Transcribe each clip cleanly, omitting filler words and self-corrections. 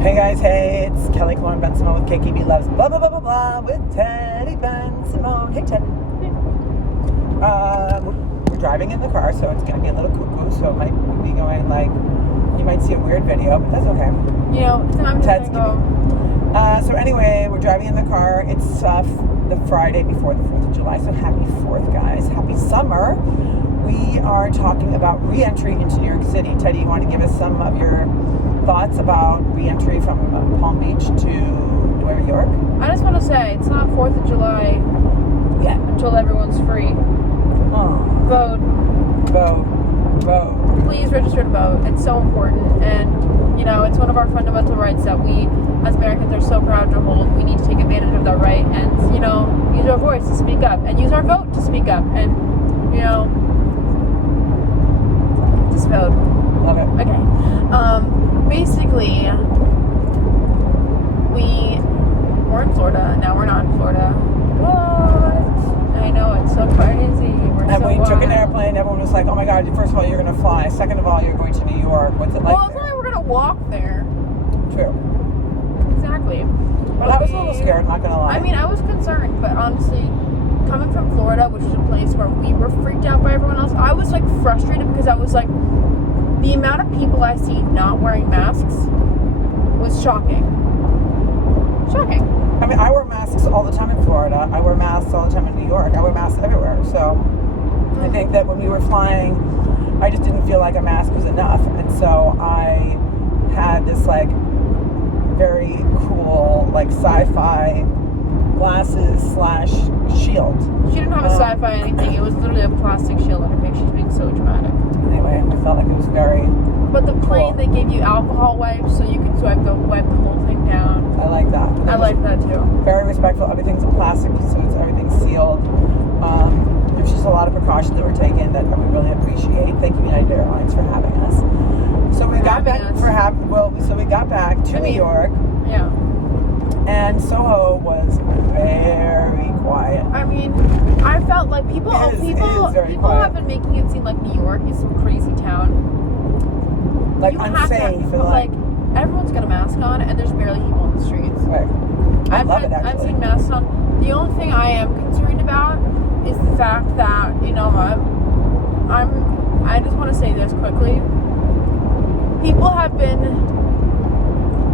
Hey guys, hey, it's Killoren Bensimon with KKBLOVES, blah blah blah blah blah, with Teddy Bensimon. Hey Ted. We're driving in the car, so it's gonna be a little cuckoo, so it might be going like, you might see a weird video, but that's okay. You know, sometimes Ted's I go. So anyway, we're driving in the car. It's the Friday before the 4th of July, so happy 4th, guys. Happy summer. We are talking about re-entry into New York City. Teddy, you want to give us some of your thoughts about re-entry from Palm Beach to New York? I just want to say, it's not 4th of July yet until everyone's free. Vote. Please register to vote. It's so important. And, you know, it's one of our fundamental rights that we, as Americans, are so proud to hold. We need to take advantage of that right and, you know, use our voice to speak up and use our vote to speak up. And, you know, just vote. Love it. Okay. Basically, we're in Florida. Now we're not in Florida. What? I know, it's so crazy. And we took an airplane. Everyone was like, oh my God, first of all, you're going to fly. Second of all, you're going to New York. What's it like? Well, it's not like we're going to walk there. True. Exactly. But I was a little scared, not going to lie. I mean, I was concerned, but honestly, coming from Florida, which is a place where we were freaked out by everyone else, I was like frustrated because I was like, the amount of people I see not wearing masks was shocking. Shocking. I mean, I wear masks all the time in Florida. I wear masks all the time in New York. I wear masks everywhere. So I think that when we were flying, I just didn't feel like a mask was enough. And so I had this like very cool like sci-fi glasses / shield. She didn't have a sci-fi anything. It was literally a plastic shield on her face. She's being so dramatic. Anyway, I felt like it was very But the plane, cool. they gave you alcohol wipes so you could wipe the whole thing down. I like that. I like that too. Very respectful. Everything's plastic, so everything's sealed. There's just a lot of precautions that were taken that we really appreciate. Thank you, United Airlines, for having us. So we got back to New York. Yeah. And Soho was very quiet. I mean, I felt like people It is very people quiet. have been making it seem like New York is some crazy town. Like You have unsafe. to, but like everyone's got a mask on and there's barely people on the streets. Right. I love it, actually. I've seen masks on. The only thing I am concerned about is the fact that, you know, I just want to say this quickly. People have been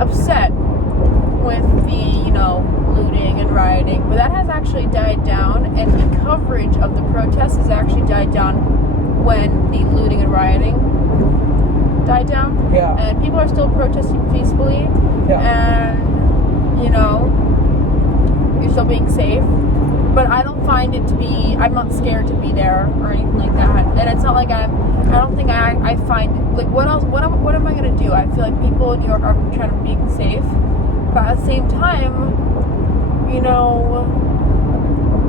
upset with the, you know, looting and rioting, but that has actually died down, and the coverage of the protests has actually died down when the looting and rioting died down. Yeah. And people are still protesting peacefully. Yeah. And, you know, you're still being safe. But I don't find it to be, I'm not scared to be there or anything like that. And it's not like I find, like, what am I going to do? I feel like people in New York are trying to be safe. But at the same time, you know,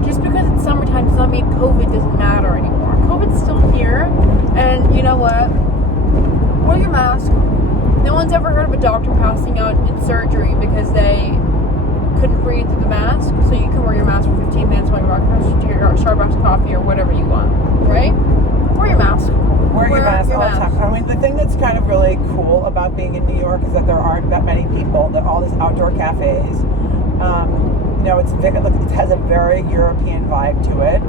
just because it's summertime does not mean COVID doesn't matter anymore. COVID's still here. And you know what? Wear your mask. No one's ever heard of a doctor passing out in surgery because they couldn't breathe through the mask, so you can wear your mask for 15 minutes while you're walking to your Starbucks coffee or whatever you want, right? Wear your mask. Wear your mask all the time. I mean, the thing that's kind of really cool about being in New York is that there aren't that many people. That all these outdoor cafes. You know, it has a very European vibe to it.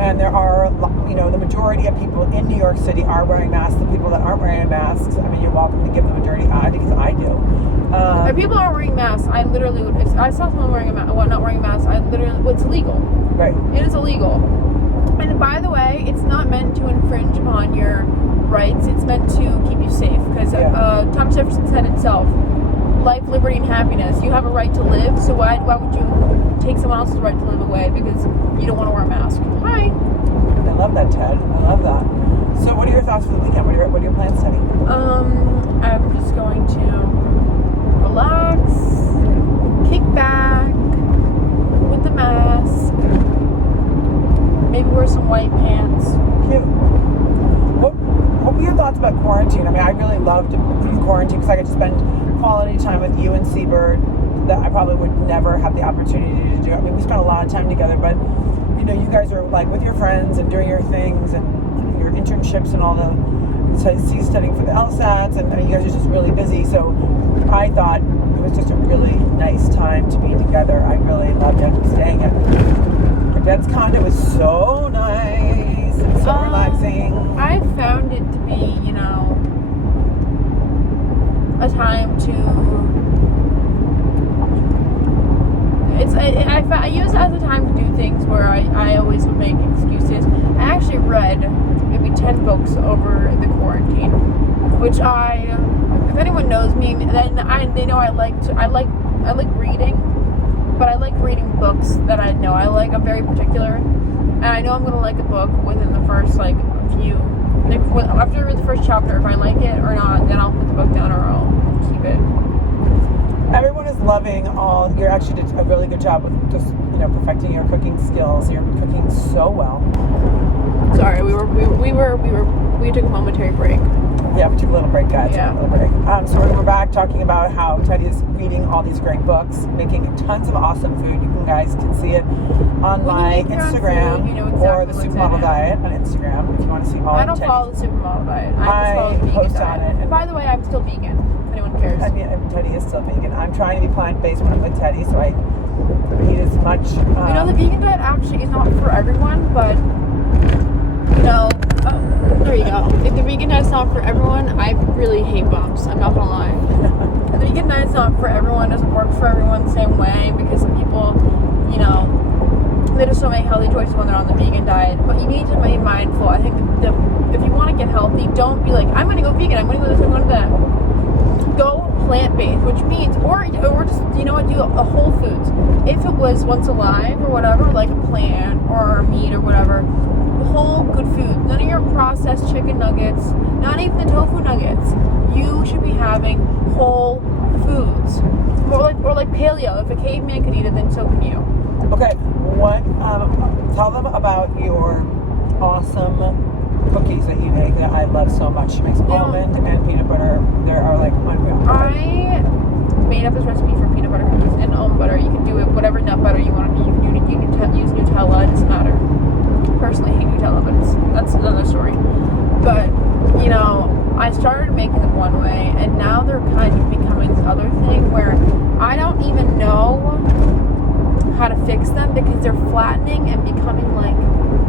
And there are, you know, the majority of people in New York City are wearing masks. The people that aren't wearing masks, I mean, you're welcome to give them a dirty eye because I do. If people aren't wearing masks, I literally would. If I saw someone wearing not wearing a mask, it's illegal. Right. It is illegal. And by the way, it's not meant to infringe upon your rights. It's meant to keep you safe. Because Thomas Jefferson said himself, life, liberty, and happiness. You have a right to live, so why would you take someone else's right to live away because you don't want to wear a mask? Hi. I love that, Ted. I love that. So what are your thoughts for the weekend? What are your plans, Teddy? I'm just going to relax, kick back with the mask, maybe wear some white pants. Cute. What were your thoughts about quarantine? I mean, I really loved quarantine because I could spend quality time with you and Seabird that I probably would never have the opportunity to do. I mean, we spent a lot of time together, but you know, you guys are like with your friends and doing your things and your internships and all the studying for the LSATs, and you guys are just really busy. So I thought it was just a really nice time to be together. I really loved it. Staying at Burdette's condo was so nice and so relaxing. I found it to be, you know, a time to. I use it as a time to do things where I always would make excuses. I actually read maybe 10 books over the quarantine, which if anyone knows me, then they know I like reading, but I like reading books that I know I like. I'm very particular, and I know I'm gonna like a book within the first few. After I read the first chapter, if I like it or not, then I'll put the book down or I'll keep it. Everyone is loving you actually did a really good job with just, perfecting your cooking skills. You're cooking so well. Sorry, we took a momentary break. Yeah, we took a little break, guys. Yeah. A little break. So we're back talking about how Teddy is reading all these great books, making tons of awesome food. You guys can see it on my Instagram food, you know exactly or the Supermodel Diet on Instagram if you want to see all I don't Teddy's. follow the Supermodel Diet. I just follow the vegan post diet. on it. And by the way, I'm still vegan. If anyone cares. Teddy is still vegan. I'm trying to be plant-based when I'm with Teddy, so I eat as much. The vegan diet actually is not for everyone, but there you go. If the vegan diet's not for everyone, I really hate bumps. I'm not gonna lie. The vegan diet's not for everyone. Doesn't work for everyone the same way because some people, they just don't make healthy choices when they're on the vegan diet. But you need to be mindful. I think if you want to get healthy, don't be like, I'm gonna go vegan. I'm gonna go this. I'm gonna go that. Go plant-based, which means, or just, do a Whole Foods. If it was once alive or whatever, like a plant or meat or whatever, whole good food. None of your processed chicken nuggets, not even the tofu nuggets. You should be having whole foods. Or like paleo. If a caveman could eat it, then so can you. Okay, tell them about your awesome cookies that you make that I love so much. She makes almond and peanut butter. They are unreal. I made up this recipe for peanut butter cookies and almond butter. You can do it whatever nut butter you want to do. You can use Nutella. It doesn't matter. Personally hate Nutella, but that's another story. But I started making them one way, and now they're kind of becoming this other thing where I don't even know how to fix them because they're flattening and becoming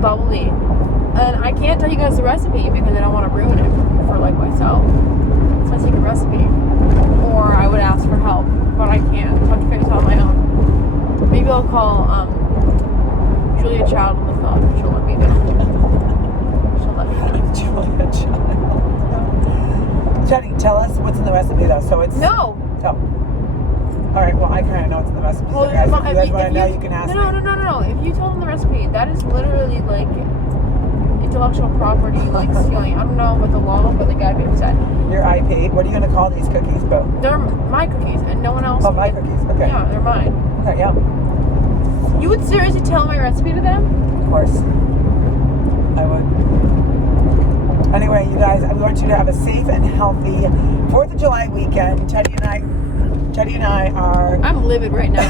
bubbly. And I can't tell you guys the recipe because I don't want to ruin it for myself. It's my secret recipe. Or I would ask for help, but I can't. So I have to figure it out on my own. Maybe I'll call Julia Child on the phone. She'll let me know. She'll let me know. Julia Child. Jenny, tell us what's in the recipe though. So it's no. Oh. All right. Well, I kind of know what's in the recipe. Well, so guys, if you guys want to know, you can ask me. No. If you told them the recipe, that is literally intellectual property, stealing. I don't know what the law, but the guy be upset. Your IP. What are you going to call these cookies, Bo? They're my cookies, and no one else. Oh, my cookies. Okay. Yeah, they're mine. Okay. Yeah. You would seriously tell my recipe to them? Of course. I would. Anyway, you guys, I want you to have a safe and healthy 4th of July weekend. Teddy and I are... I'm livid right now.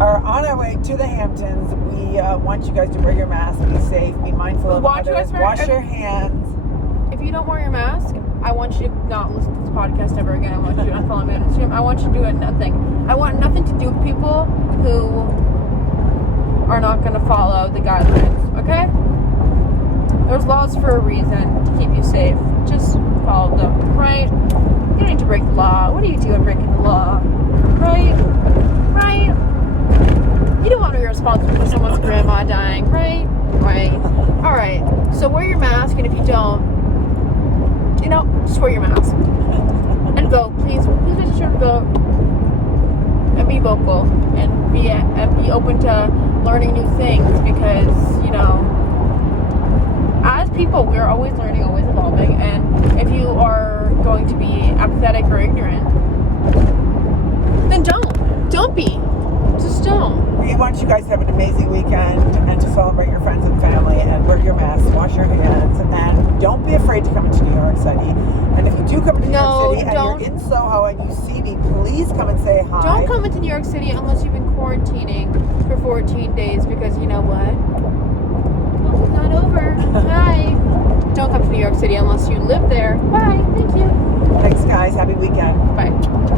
are on our way to the Hamptons. We want you guys to wear your mask, be safe, be mindful of others, wash your hands. If you don't wear your mask, I want you to not listen to this podcast ever again. I want you to unfollow me on Instagram. I want you to do nothing. I want nothing to do with people who are not going to follow the guidelines, okay? There's laws for a reason to keep you safe. Just follow them, right? You don't need to break the law. What are you doing breaking the law? Right? You don't want to be responsible for someone's grandma dying, right? Right. Alright, so wear your mask, and if you don't, just wear your mask. And vote. Please be sure to vote. And be vocal. And be open to learning new things because, as people, we're always learning, always evolving. And if you are going to be apathetic or ignorant, then don't be. Just don't. We want you guys to have an amazing weekend and to celebrate your friends and family and wear your mask, wash your hands, and don't be afraid to come into New York City. And if you do come into New York City and you're in Soho and you see me, please come and say hi. Don't come into New York City unless you've been quarantining for 14 days because you know what? Well, it's not over. Bye. Don't come to New York City unless you live there. Bye. Thank you. Thanks, guys. Happy weekend. Bye.